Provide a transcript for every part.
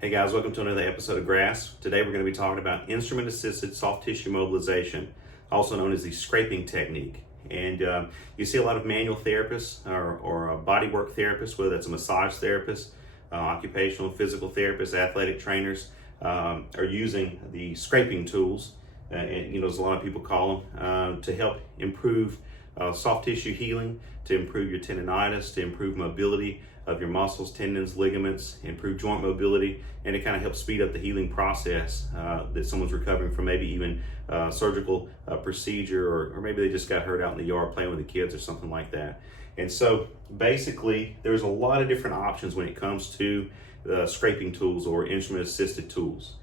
Hey guys, welcome to another episode of GRASP. Today we're going to be talking about instrument-assisted soft tissue mobilization, also known as the scraping technique. And you see a lot of manual therapists or bodywork therapists, whether that's a massage therapist, occupational and physical therapists, athletic trainers, are using the scraping tools, and as a lot of people call them, to help improve soft tissue healing, to improve your tendonitis, to improve mobility of your muscles, tendons, ligaments, improve joint mobility, and to kind of help speed up the healing process that someone's recovering from maybe even surgical procedure, or maybe they just got hurt out in the yard playing with the kids or something like that. And so basically there's a lot of different options when it comes to scraping tools or instrument assisted tools.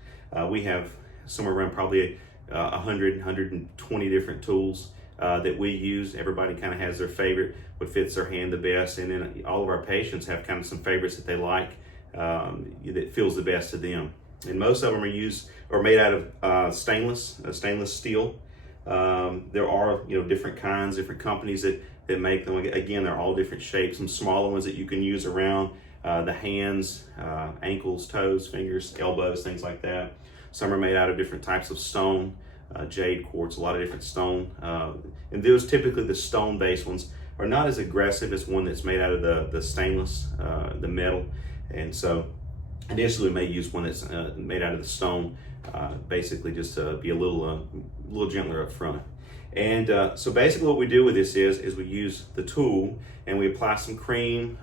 We have somewhere around probably 100, 120 different tools that we use. Everybody kind of has their favorite, what fits their hand the best, and then all of our patients have kind of some favorites that they like, that feels the best to them. And most of them are made out of stainless steel. There are different kinds, different companies that make them. Again, they're all different shapes. Some smaller ones that you can use around the hands, ankles, toes, fingers, elbows, things like that. Some are made out of different types of stone. Jade, quartz, a lot of different stone, and those typically the stone-based ones are not as aggressive as one that's made out of the stainless, the metal. And so initially we may use one that's made out of the stone, basically just to be a little gentler up front. And so basically what we do with this is we use the tool and we apply some cream,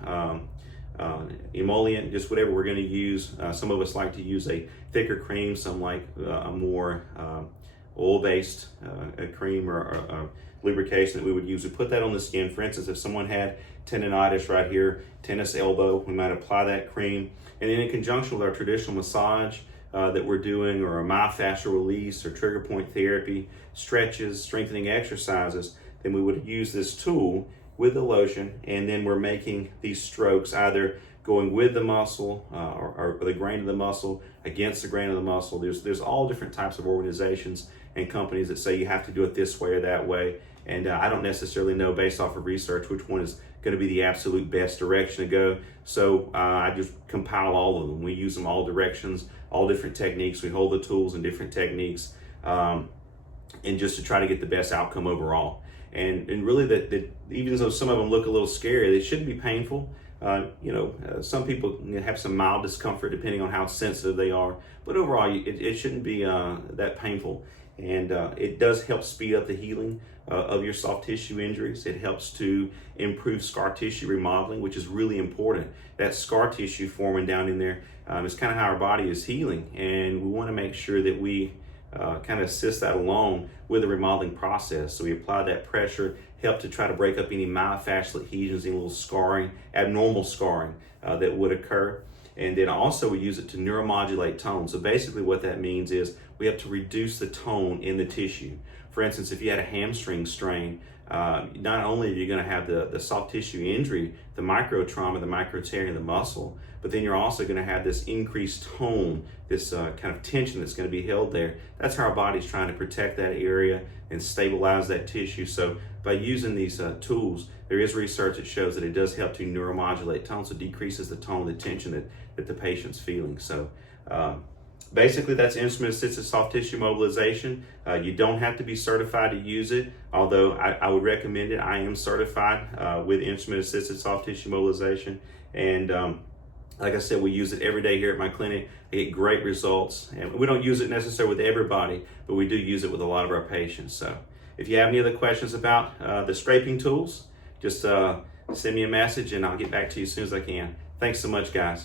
emollient, just whatever we're going to use. Some of us like to use a thicker cream, some like a more oil-based cream or lubrication that we would use. We put that on the skin. For instance, if someone had tendonitis right here, tennis elbow, we might apply that cream. And then in conjunction with our traditional massage that we're doing, or a myofascial release or trigger point therapy, stretches, strengthening exercises, then we would use this tool with the lotion, and then we're making these strokes either going with the muscle or the grain of the muscle, against the grain of the muscle. There's all different types of organizations and companies that say you have to do it this way or that way. And I don't necessarily know, based off of research, which one is going to be the absolute best direction to go. So I just compile all of them. We use them all directions, all different techniques. We hold the tools in different techniques, and just to try to get the best outcome overall. And really, that even though some of them look a little scary, they shouldn't be painful. Some people have some mild discomfort depending on how sensitive they are, but overall it shouldn't be that painful. And it does help speed up the healing of your soft tissue injuries. It helps to improve scar tissue remodeling, which is really important. That scar tissue forming down in there is kind of how our body is healing, and we want to make sure that we kind of assist that along with the remodeling process. So we apply that pressure, help to try to break up any myofascial adhesions, any little scarring, abnormal scarring that would occur. And then also we use it to neuromodulate tone. So basically what that means is we have to reduce the tone in the tissue. For instance, if you had a hamstring strain, not only are you going to have the soft tissue injury, the micro trauma, the micro tearing of the muscle, but then you're also going to have this increased tone, this kind of tension that's going to be held there. That's how our body's trying to protect that area and stabilize that tissue. So by using these tools, there is research that shows that it does help to neuromodulate tone, so it decreases the tone, the tension that the patient's feeling. So basically, that's instrument-assisted soft tissue mobilization. You don't have to be certified to use it, although I would recommend it. I am certified with instrument-assisted soft tissue mobilization, and like I said, we use it every day here at my clinic. I get great results, and we don't use it necessarily with everybody, but we do use it with a lot of our patients. So if you have any other questions about the scraping tools, just send me a message and I'll get back to you as soon as I can. Thanks so much, guys.